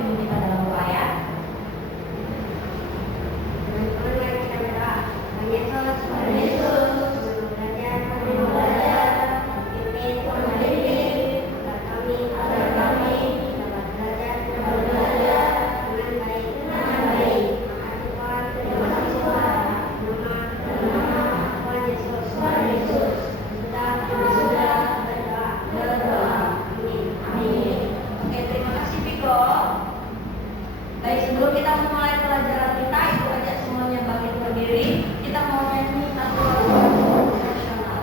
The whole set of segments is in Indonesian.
ibu kita dalam doa ya. Baik, sebelum kita memulai pelajaran kita, ibu ajak semuanya bangkit berdiri. Kita mau nyanyi satu lagu nasional.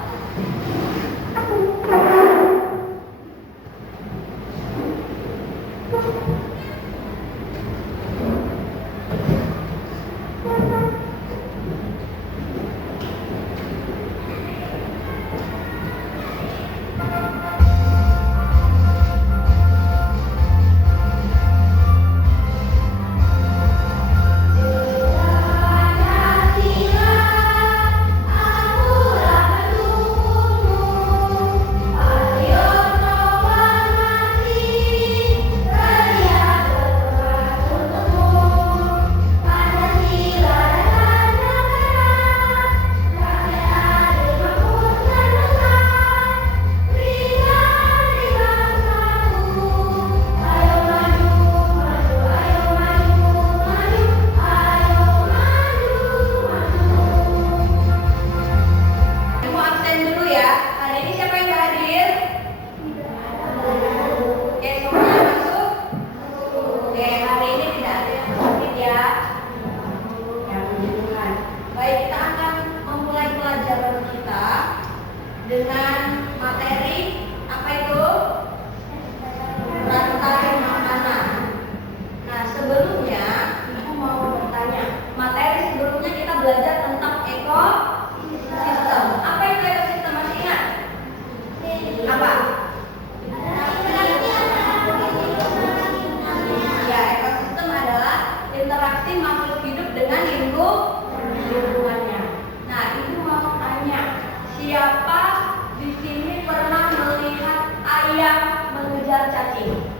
Dengan materi apa itu? Rantai makanan. Nah, sebelumnya aku mau bertanya, materi sebelumnya kita belajar tentang ekosistem. Apa itu ekosistem, masih ingat? Apa? Ya, ekosistem adalah interaksi makhluk hidup dengan lingkungannya. Nah, ibu mau tanya, siapa di sini pernah melihat ayam mengejar cacing?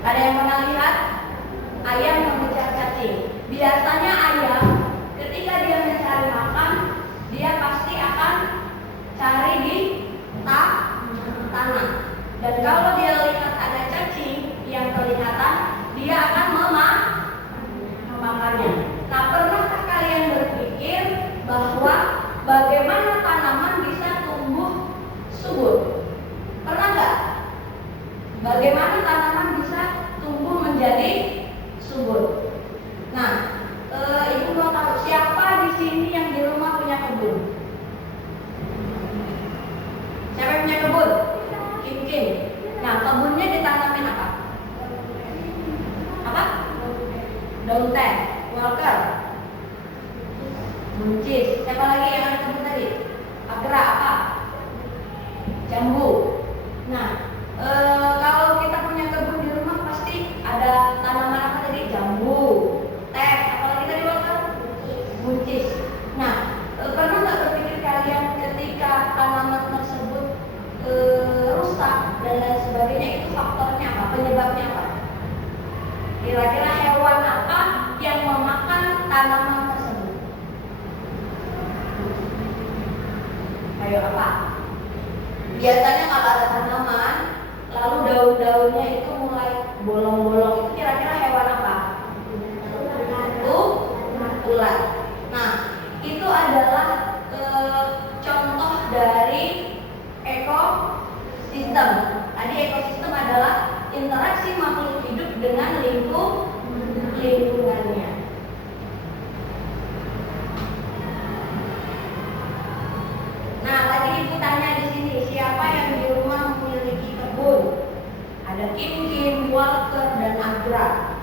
Ada yang pernah lihat ayam mengejar cacing? Biasanya ayam ketika dia mencari makan, dia pasti akan cari di tanah. Dan kalau dia lihat ada cacing yang kelihatan, dia akan memakannya. Nah, pernahkah kalian berpikir bahwa bagaimana tanaman bisa tumbuh subur? Pernah nggak? Bagaimana tanaman bisa tumbuh menjadi subur? Nah, ibu mau tahu siapa di sini yang di rumah punya kebun? Siapa yang punya kebun? Kim. Nah, kebunnya ditanamin apa? Apa? Daun teh, Walker, buncis. Siapa lagi yang ada kebun tadi? Agra apa? Jambu. Nah, kalau kita punya kebun di rumah pasti ada tanaman apa tadi? Jambu, teh, apa lagi tadi Walker? Buncis. Nah, pernah nggak berpikir kalian ketika tanaman tersebut rusak dan lain sebagainya, itu faktornya apa? Penyebabnya apa? Kira-kira hewan apa yang memakan tanaman tersebut? Ayo, apa? Biasanya kalau ada tanaman, lalu daun-daunnya itu mulai bolong-bolong, itu kira-kira hewan apa? Ulat. Nah, itu adalah contoh dari ekosistem. Tadi ekosistem adalah interaksi makhluk hidup dengan lingkungannya. Nah, tadi ibu tanya di sini, siapa yang di rumah memiliki kebun? Ada Kim, Walker, dan Agra.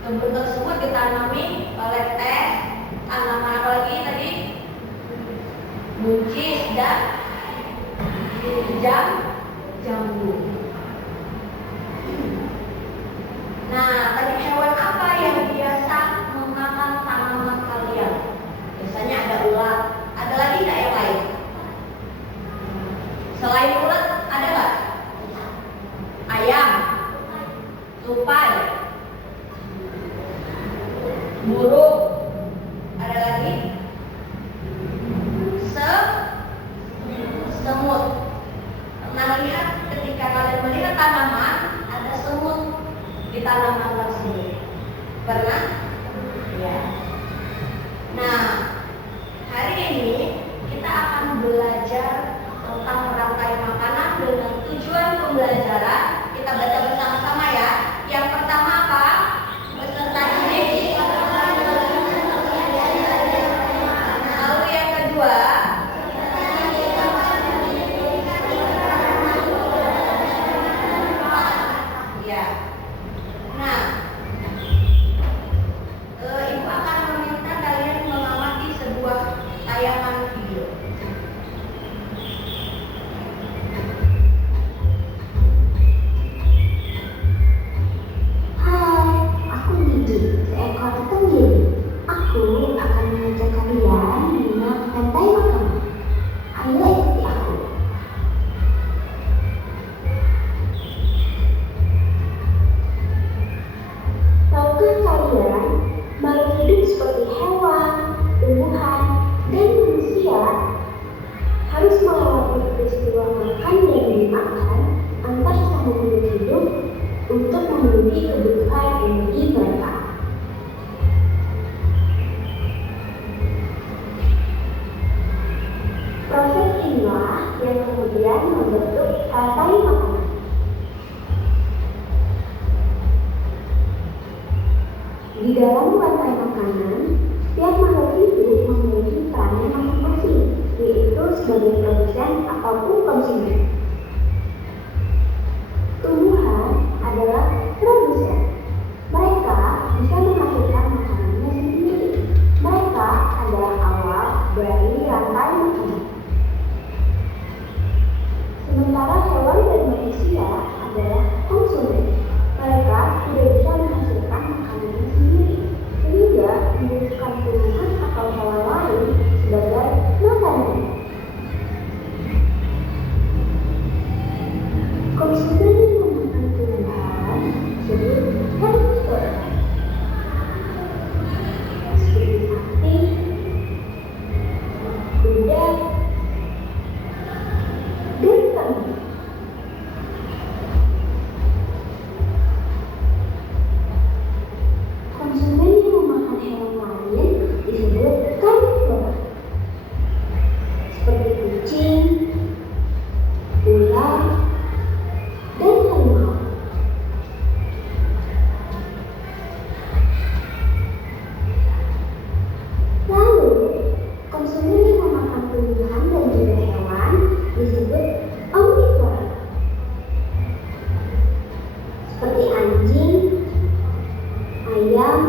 Kebun tersebut ditanami oleh teh, tanaman apa lagi tadi? Buncis dan jambu. Nah, tadi hewan apa yang biasa memakan tanaman kalian? Biasanya ada ulat. Ada lagi nggak yang lain? Selain ulat, ada nggak? Ayam, ketika kalian melihat tanaman, ada semut di tanaman tersebut. Pernah? Ya. Nah, hari ini kita akan belajar tentang rantai makanan dengan tujuan pembelajaran. Kita baca bersama-sama ya. Yang pertama apa? Peserta didik. Lalu yang kedua, ya. Nah, Ibu akan meminta kalian mengamati sebuah tayangan video. Hai, aku Didi, seekor tenggiri. Aku akan mengajak kalian mengenal rantai makanan. Ayo ikuti aku. Tahukah kalian, makhluk hidup seperti hewan, tumbuhan, dan manusia harus melewati peristiwa makan dan dimakan antar sama makhluk hidup untuk memenuhi kebutuhan energi mereka. Proses inilah yang kemudian membentuk rantai makanan. Di dalam rantai makanan, setiap makhluk hidup memiliki perannya masing-masing, yaitu sebagai produsen ataupun konsumen. Tumbuhan adalah produsen. Mereka bisa menghasilkan makanannya sendiri. Mereka adalah awal dari rantai makanan. Sementara hewan dan manusia adalah konsumen. Mereka tidak bisa menghasilkan makanannya sendiri, sehingga membutuhkan tumbuhan atau hewan lain sebagai makanan. Konsumen yang memakan tumbuhan disebut herbivore, seperti sapi, kuda, dan kambing. Konsumen yang memakan hewan lain disebut karnivora, seperti kucing, ular, dan harimau. Lalu, konsumen yang memakan tumbuhan dan juga hewan disebut omnivora, seperti anjing, ayam,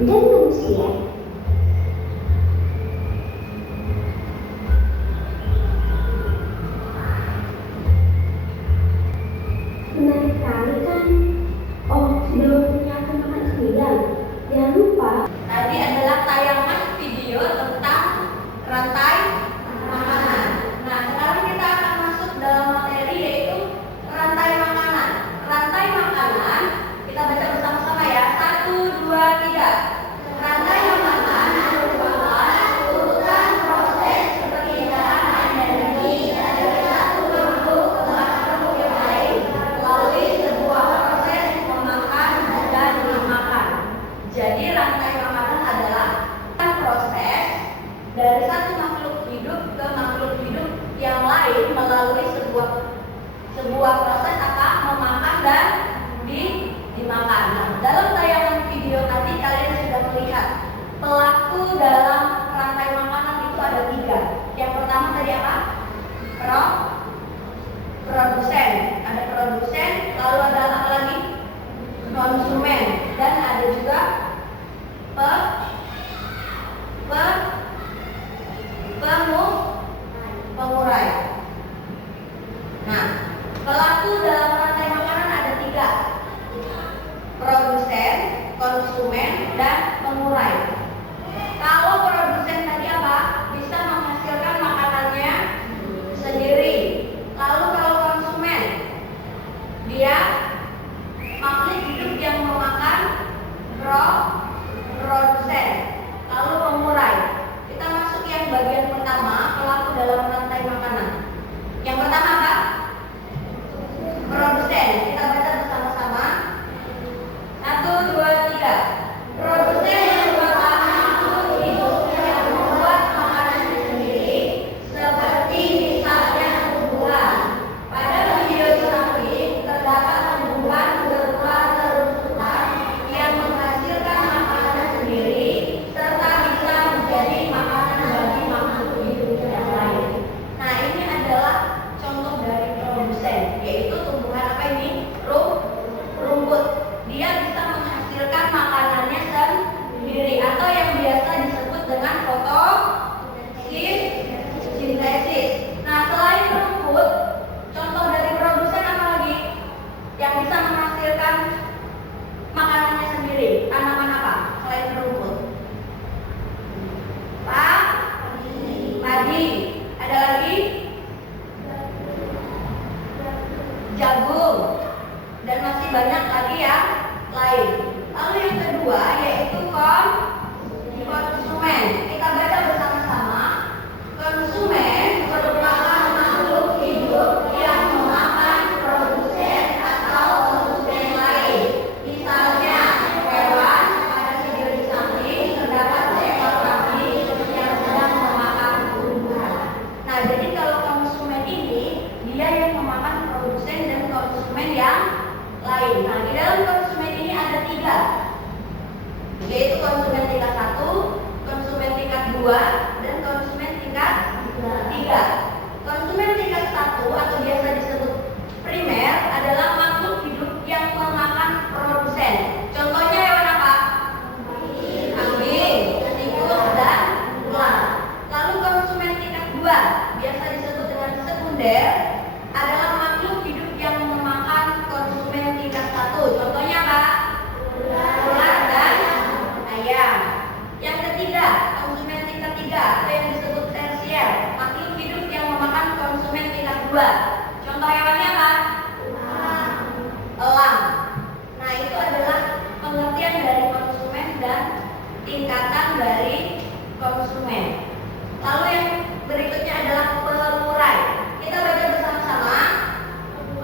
dan manusia. Menarik sekali kan? Oh, belum punya teman sembilan. Jangan lupa. Tadi adalah tayangan video tentang rantai makanan. Nah, sekarang kita akan masuk dalam materi, yaitu rantai makanan. Rantai makanan, kita baca bersama-sama ya. 1, 2, 3. Rantai makanan merupakan urutan proses perpindahan energi dari satu bentuk ke bentuk yang lain melalui sebuah proses memakan dan dimakan. Jadi rantai makanan adalah proses dari satu makhluk hidup ke makhluk hidup yang lain melalui sebuah proses apa? Memakan dan dimakan. Nah, dalam tayangan video tadi kalian sudah melihat pelaku dalam rantai makanan itu ada 3. Yang pertama tadi apa? Produsen. Ada produsen, lalu ada apa lagi? Konsumen, dan ada juga pengurai. Nah, pelaku dalam rantai makanan ada 3: produsen, konsumen, dan pengurai. Kalau produsen tadi apa? Bisa menghasilkan makanannya sendiri. Lalu kalau konsumen, dia makhluk hidup yang memakan produsen. Lalu pengurai. Kita masuk yang bagian pertama, pelaku dalam rantai makanan. Yang pertama apa? jagung, dan masih banyak lagi yang lain. Lalu yang kedua yaitu konsumen. Kita baca bersama-sama. Konsumen merupakan makhluk hidup yang memakan produsen atau konsumen lain. Misalnya hewan, pada video di samping terdapat seekor kambing yang sedang memakan tumbuhan. Nah, jadi kalau konsumen ini dia yang memakan produsen dan konsumen yang lain. Nah, di dalam konsumen ini ada 3, yaitu konsumen tingkat 1, konsumen tingkat 2, dan konsumen tingkat 3. Konsumen tingkat 1 atau biasa disebut primer adalah makhluk hidup yang memakan produsen. Contohnya hewan apa? Kambing, tikus, dan ular. Lalu konsumen tingkat 2 biasa disebut dengan sekunder adalah makhluk hidup yang memakan konsumen tingkat 1. Contohnya apa? Ular dan ayam. Yang ketiga, konsumen tingkat 3 atau yang disebut tersier, makhluk hidup yang memakan konsumen tingkat 2. Contoh hewannya apa? Elang. Nah, itu adalah pengertian dari konsumen dan tingkatan dari konsumen. Lalu yang berikutnya adalah pengurai. Kita baca bersama-sama.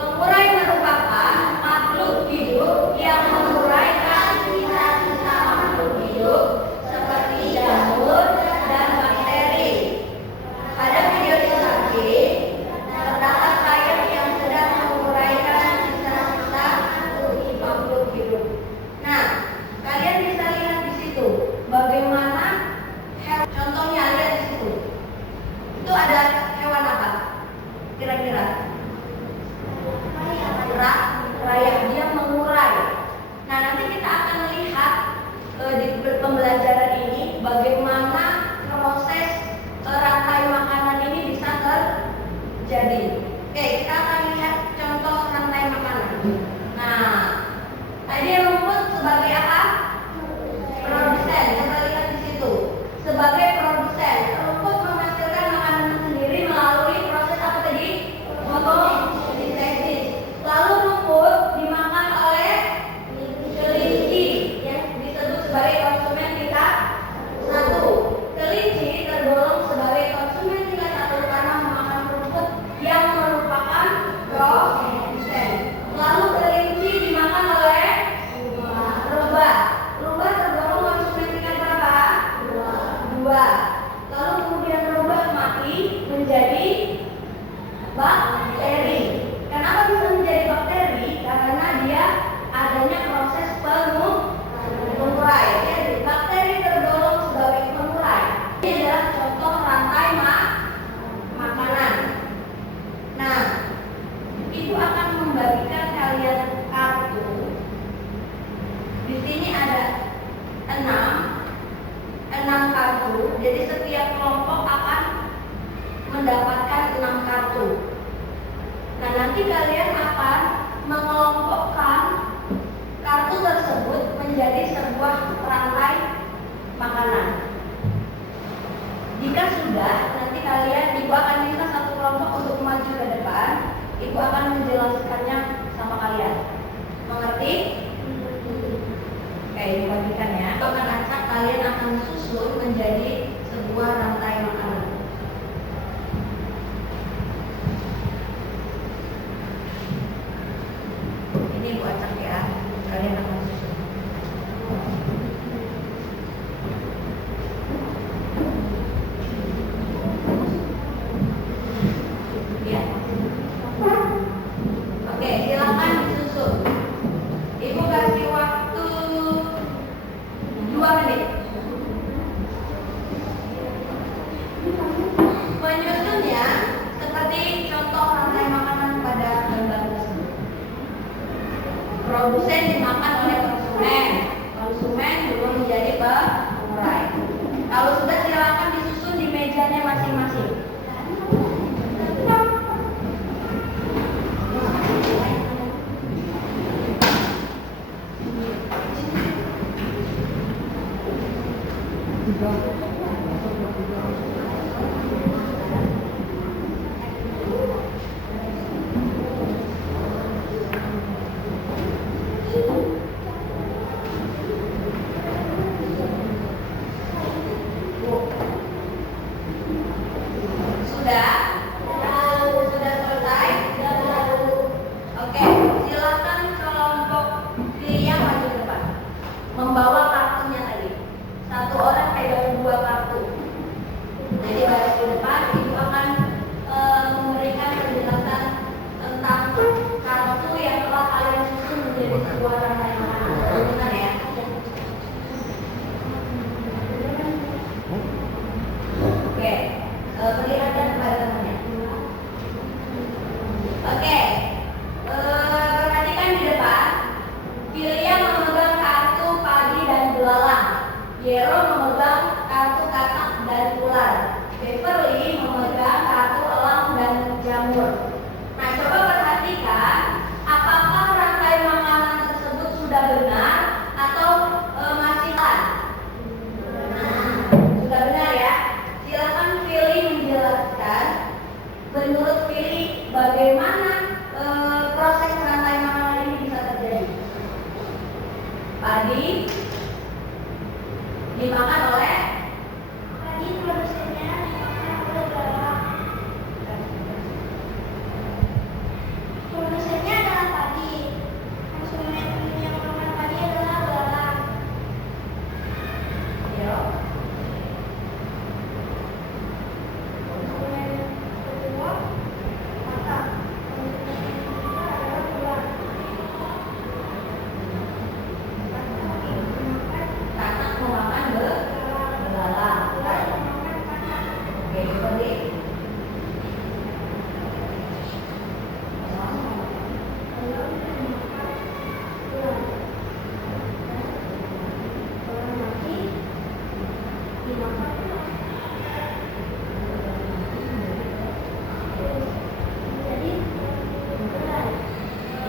Pengurai merupakan makhluk hidup yang menguraikan sisa-sisa makhluk hidup seperti jamur dan bakteri. Pada video di samping terdapat layar yang sedang menguraikan sisa-sisa makhluk hidup. Nah, kalian bisa lihat di situ bagaimana contohnya, lihat di situ. Itu ada hewan apa? Kira-kira? Raya, dia mengurai. Nah, nanti kita akan lihat di pembelajaran ini bagaimana proses rantai makanan ini bisa terjadi. Oke, kita akan lihat contoh rantai makanan. Nah, tadi yang rumput sebagai apa? Produsen. Kita lihat di situ. Sebagai produsen, rumput menghasilkan makanan sendiri melalui proses apa tadi? Fotosintesis. Lalu rumput dimakan oleh kelinci yang disebut sebagai konsumen tingkat 1. Kelinci tergolong sebagai konsumen tingkat 1 karena memakan rumput yang merupakan produsen. Lalu kelinci dimakan oleh rubah. Rubah tergolong konsumen tingkat berapa? 2. Lalu kemudian rubah mati menjadi bakteri. Kenapa bisa menjadi bakteri? Karena dia adanya proses pengurai. Jadi bakteri tergolong sebagai pengurai. Ini adalah contoh rantai makanan. Nah, ibu akan membagikan kalian kartu. Di sini ada 6 kartu. Jadi setiap kelompok akan mendapatkan 6 kartu. Nah, nanti kalian akan mengelompokkan kartu tersebut menjadi sebuah rantai makanan. Jika sudah, nanti ibu akan minta satu kelompok untuk maju ke depan. Ibu akan menjelaskannya sama kalian. Mengerti? Oke, dibagikan ya. Ibu akan acak, kalian akan susun menjadi sebuah rantai makanan. Ini ibu acak ya. Kalian akan susun. Ya. Oke, silakan disusun. Ibu kasih waktu 2 menit. Menyusunnya seperti contoh rantai makanan pada gambar tersebut. Produsen dimakan oleh konsumen. Konsumen belum menjadi pengurai. Kalau sudah, silakan disusun di mejanya masing-masing.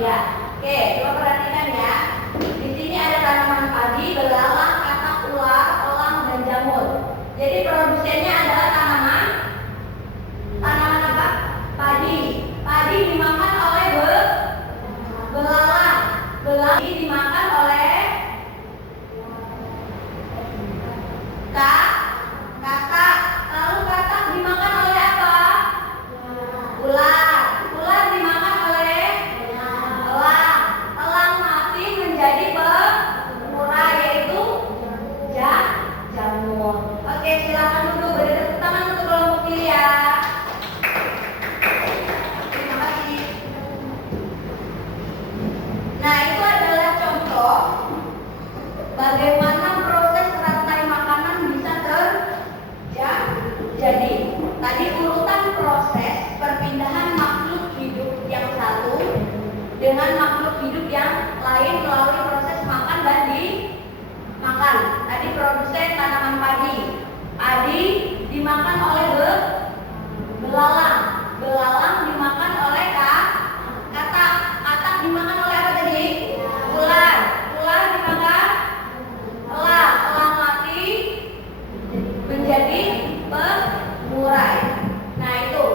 Ya, oke, coba perhatikan ya. Di sini ada tanaman padi, belalang, katak, ular, elang, dan jamur. Jadi produsennya adalah tanaman apa? Padi. Padi dimakan oleh belalang. Belalang dimakan oleh katak. Lalu katak dimakan oleh apa? Ular. Ular dimakan oleh elang. Elang mati menjadi pemurah, yaitu jamur. Oke, silakan duduk. Beri tepuk tangan untuk kelompok kiri ya. Terima kasih. Nah, itu adalah contoh bagaimana proses rantai makanan bisa terjadi. Tadi urutan proses perpindahan makhluk hidup yang satu dengan makhluk hidup yang lain melalui proses makan dan dimakan. Tadi produsen tanaman padi. Padi dimakan oleh belalang. Belalang dimakan oleh katak. Katak dimakan oleh apa tadi? Ular. Ular dimakan elang. Elang mati menjadi pemurai. Nah, itu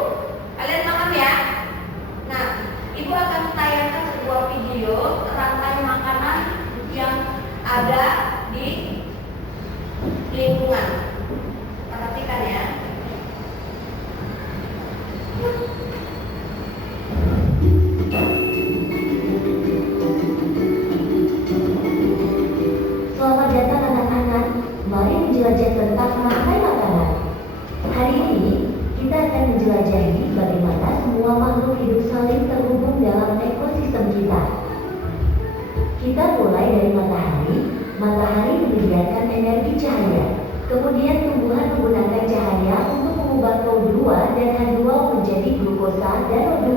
kalian paham ya? Nah, ibu akan tayangkan sebuah video rantai makanan yang ada di lingkungan. Perhatikan ya. Selamat datang anak-anak, mari menjelajah tentang rantai makanan. Hari ini kita akan menjelajahi bagaimana semua makhluk hidup saling terhubung dalam ekosistem kita. Kita mulai dari matahari. Matahari menyediakan energi cahaya. Kemudian tumbuhan menggunakan cahaya untuk mengubah O2 dan H2 menjadi glukosa dan O2,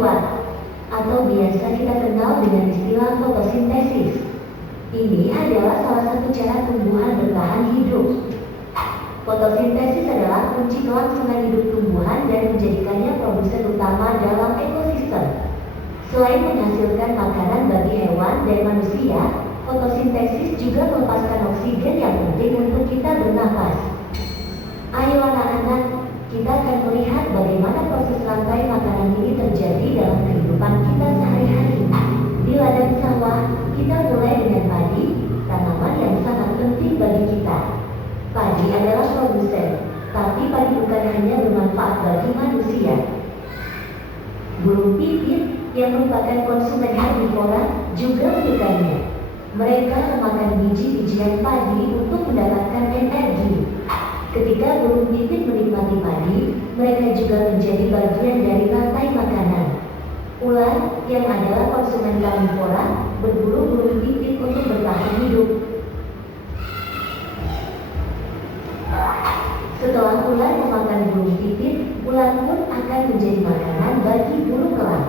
atau biasa kita kenal dengan istilah fotosintesis. Ini adalah salah satu cara tumbuhan bertahan hidup. Fotosintesis adalah kunci kelangsungan hidup tumbuhan dan menjadikannya produsen utama dalam ekosistem. Selain menghasilkan makanan bagi hewan dan manusia, fotosintesis juga melepaskan oksigen yang penting untuk kita bernapas. Ayo anak-anak, kita akan melihat bagaimana proses rantai makanan ini terjadi dalam kehidupan kita sehari-hari. Di ladang sawah, kita mulai dengan padi, tanaman yang sangat penting bagi kita. Padi adalah produsen, tapi padi bukan hanya bermanfaat bagi manusia. Burung pipit yang merupakan konsumen herbivora juga menyukainya. Mereka memakan biji-bijian padi untuk mendapatkan energi. Ketika burung pipit menikmati padi, mereka juga menjadi bagian dari rantai makanan. Ular yang adalah konsumen karnivora berburu burung pipit untuk bertahan hidup. Setelah ular memakan burung pipit, ular pun akan menjadi makanan bagi burung elang.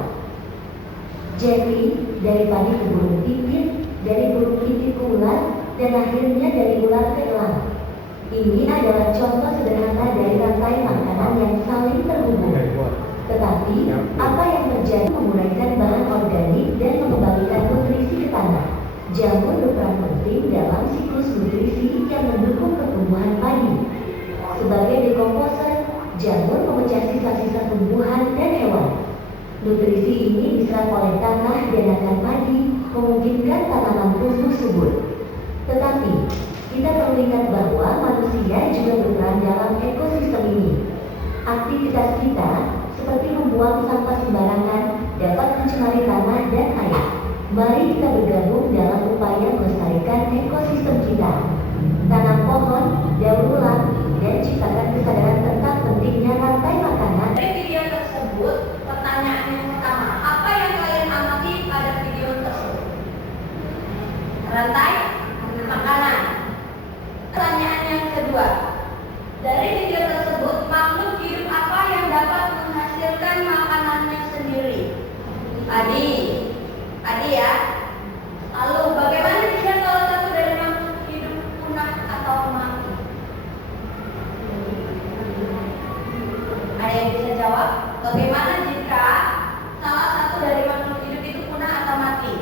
Jadi, dari padi ke burung pipit, dari burung pipit ke ular, dan akhirnya dari ular ke elang. Ini adalah contoh sederhana dari rantai makanan yang saling terhubung. Tetapi, apa yang terjadi menguraikan bahan organik dan mengembalikan nutrisi ke tanah. Jamur berperan penting dalam siklus nutrisi yang mendukung pertumbuhan padi. Sebagai dekomposer, jamur memecah sisa-sisa tumbuhan dan hewan. Nutrisi ini diserap oleh tanah dan akar padi, memungkinkan tanaman tumbuh subur. Tetapi, kita perlu ingat bahwa manusia juga berperan dalam ekosistem ini. Aktivitas kita, seperti membuang sampah sembarangan, dapat mencemari tanah dan air. Mari kita bergabung dalam upaya melestarikan ekosistem kita. Tanam pohon, daur ulang, dan ciptakan kesadaran tentang pentingnya rantai makanan. Dari video tersebut, pertanyaan yang pertama, apa yang kalian amati pada video tersebut? Rantai makanan. Pertanyaan yang kedua, dari video tersebut, makhluk hidup apa yang dapat menghasilkan makanannya sendiri? Padi ya. Lalu bagaimana jika salah satu dari makhluk hidup punah atau mati? Ada yang bisa jawab? Bagaimana jika salah satu dari makhluk hidup itu punah atau mati?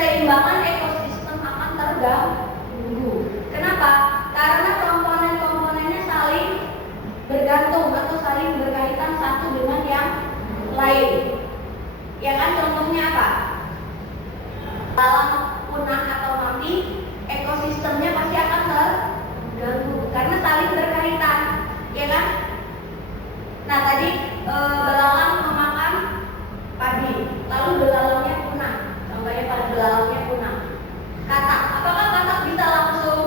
keseimbangan ekosistem akan terganggu. Kenapa? Karena komponen-komponennya saling bergantung atau saling berkaitan satu dengan yang lain. Ya kan, contohnya apa? Dalam punah atau mati, ekosistemnya pasti akan terganggu karena saling berkaitan, ya kan? Nah tadi belalang memakan padi, lalu belalangnya punah. Contohnya pada belalangnya punah. Katak, apakah katak bisa langsung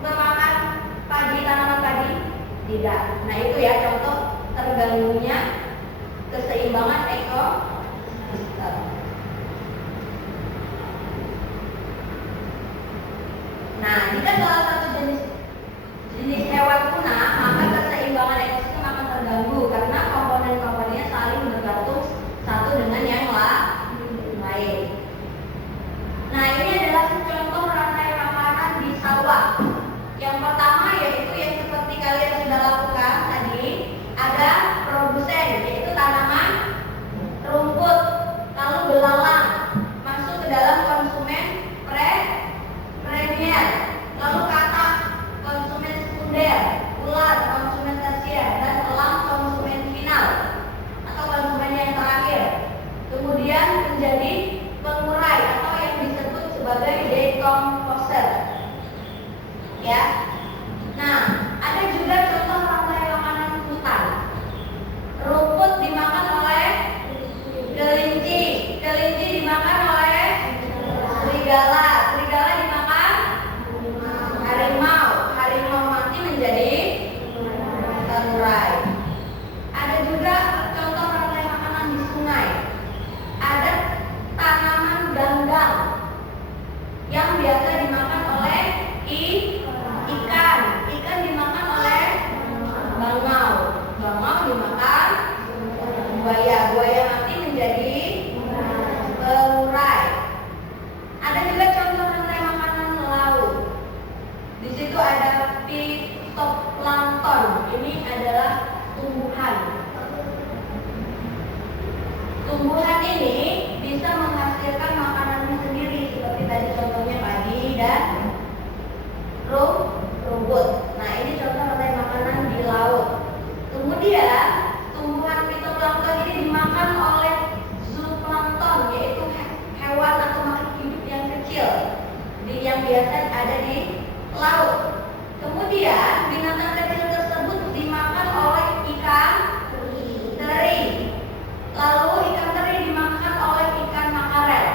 memakan padi, tanaman padi? Tidak. Nah itu ya contoh terganggunya keseimbangan ekosistem. Nah, jika salah satu jenis hewan punah, maka keseimbangan ekosistem akan terganggu karena komponen-komponennya saling bergantung satu dengan yang lain. Nah, ini adalah contoh rantai makanan di sawah. Yang pertama yaitu yang seperti kalian sudah lakukan tadi, ada produsen, yaitu tanaman rumput, lalu belalang masuk ke dalam konsumen premier, lalu katak konsumen sekunder, ular konsumen tersier, dan elang konsumen final atau konsumen yang terakhir. Kemudian menjadi pengurai atau yang disebut sebagai decomposer. Ya. Nah, ada juga contoh rantai makanan hutan. Rumput dimakan oleh kelinci, kelinci dimakan oleh serigala, serigala dimakan harimau, harimau mati menjadi pengurai. Ada juga contoh rantai makanan di sungai. Ada tanaman ganggang yang biasa dimakan oleh ikan. Ikan dimakan oleh bangau, bangau dimakan buaya, buaya mati menjadi pengurai. Ada juga contoh rantai makanan laut. Di situ ada phytoplankton. Ini adalah tumbuhan. Tumbuhan ini bisa menghasilkan makanannya sendiri seperti tadi contohnya padi dan rumput. Nah, ini contoh rantai makanan di laut. Kemudian tumbuhan phytoplankton ini dimakan oleh zooplankton, yaitu hewan atau makhluk hidup yang kecil yang biasa ada di laut. Kemudian binatang kecil tersebut dimakan oleh ikan teri. Lalu ikan teri dimakan oleh ikan makarel.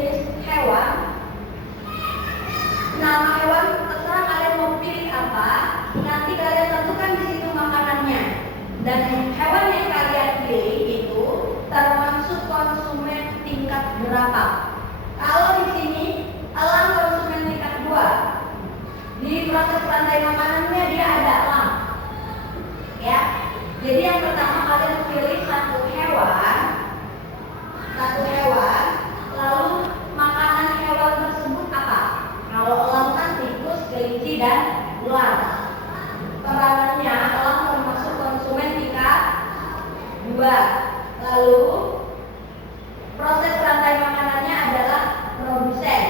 jenis hewan. Nama hewan terserah kalian mau pilih apa. Nanti kalian tentukan di situ makanannya. Dan hewan yang kalian pilih itu termasuk konsumen tingkat berapa? Kalau di sini elang konsumen tingkat 2. Di proses rantai makanannya dia ada elang. Ya. Jadi yang pertama kalian pilih satu hewan, lalu makanan hewan tersebut apa? Kalau elang kan tikus, kelinci, dan ular. Peranannya elang termasuk konsumen tingkat 2. Lalu proses rantai makanannya adalah produsen.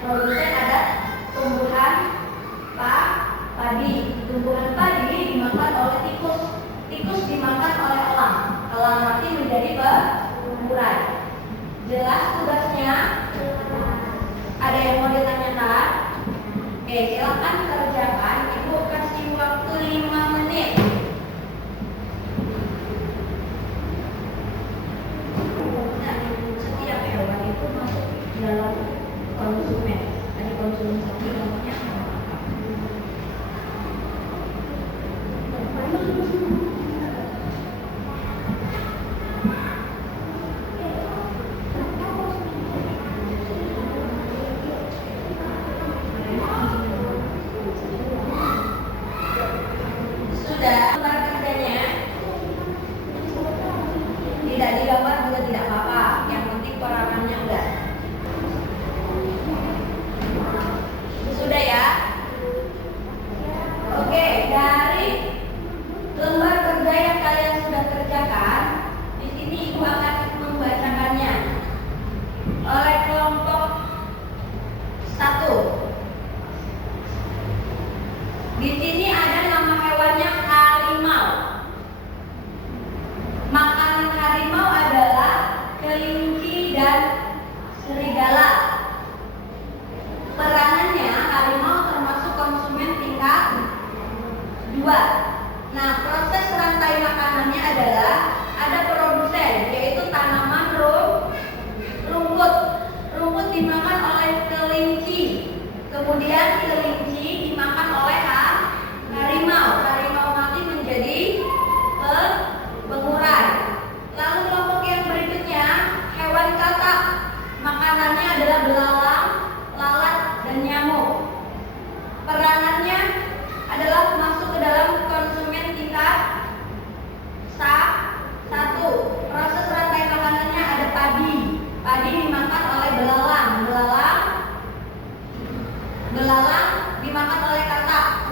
Produsen ada tumbuhan padi. Tumbuhan padi dimakan oleh tikus. Tikus dimakan oleh elang. Elang mati menjadi penggurai. Jelas tugasnya? Ada yang mau ditanyakan? Oke, silakan kerjakan. Ibu kasih waktu 5 menit. Nah, setiap hewan itu masuk dalam konsumen. Tadi konsumen sapi namanya hewan apa? Sudah gambar kerjanya? Tidak digambar juga tidak apa-apa. Yang penting peranannya enggak. Sudah ya? Oke, dari lembar kerja yang kalian sudah kerjakan, di sini Ibu akan membacakannya oleh kelompok 1. Di sini ada nama hewannya harimau. Makanan harimau adalah kelinci dan serigala. Peranannya harimau termasuk konsumen tingkat 2. Nah, proses rantai makanannya adalah ada produsen, yaitu tanaman rumput. Rumput dimakan oleh kelinci. Kemudian kelinci dimakan oleh harimau. Harimau mati menjadi pengurai. Lalu kelompok yang berikutnya hewan katak. Makanannya adalah belalang, lalat, dan nyamuk. Peranannya adalah masuk ke dalam konsumen tingkat 1. Proses rantai makanannya ada padi. Padi dimakan oleh belalang. Belalang dimakan oleh katak.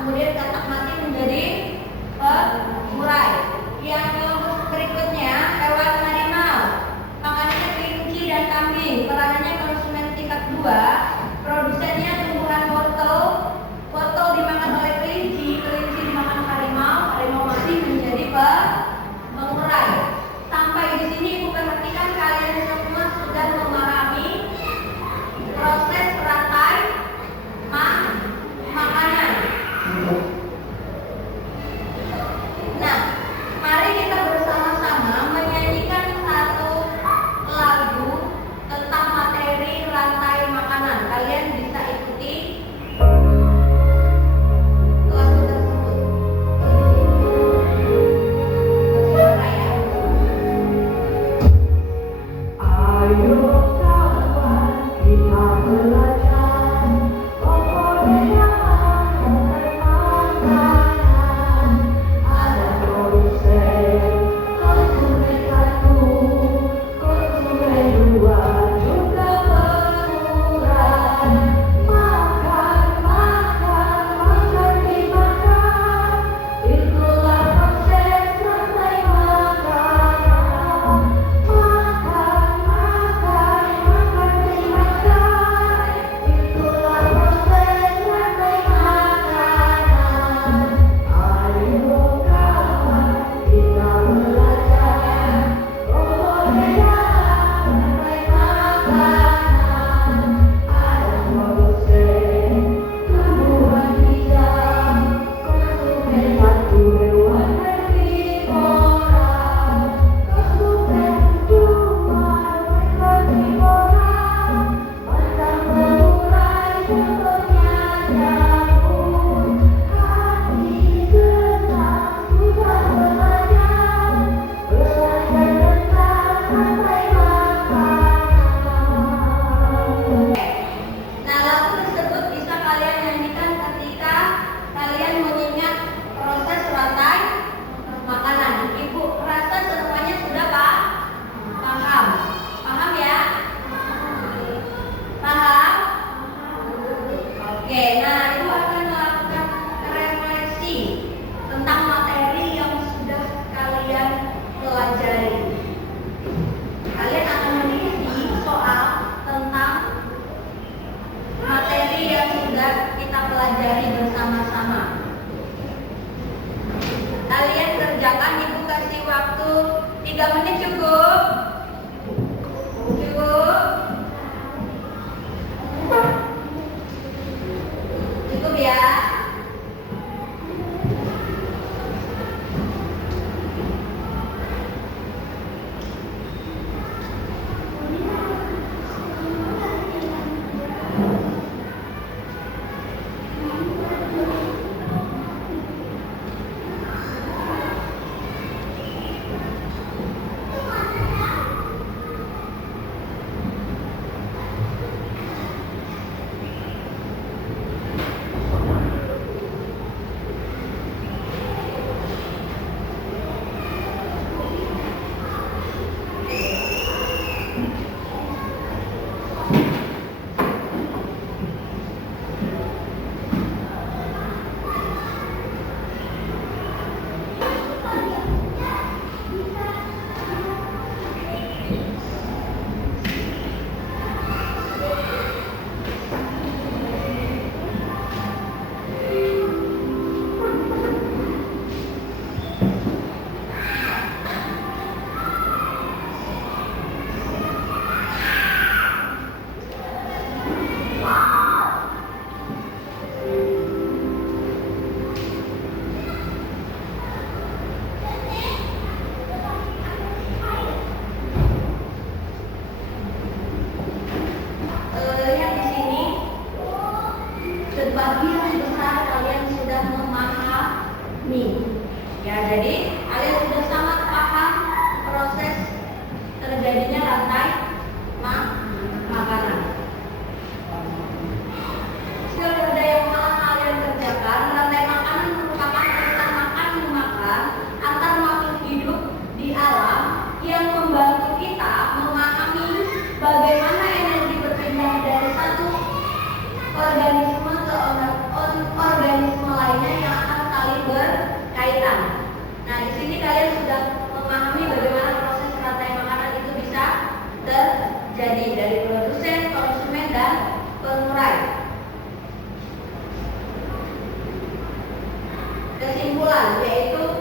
kesimpulan, yaitu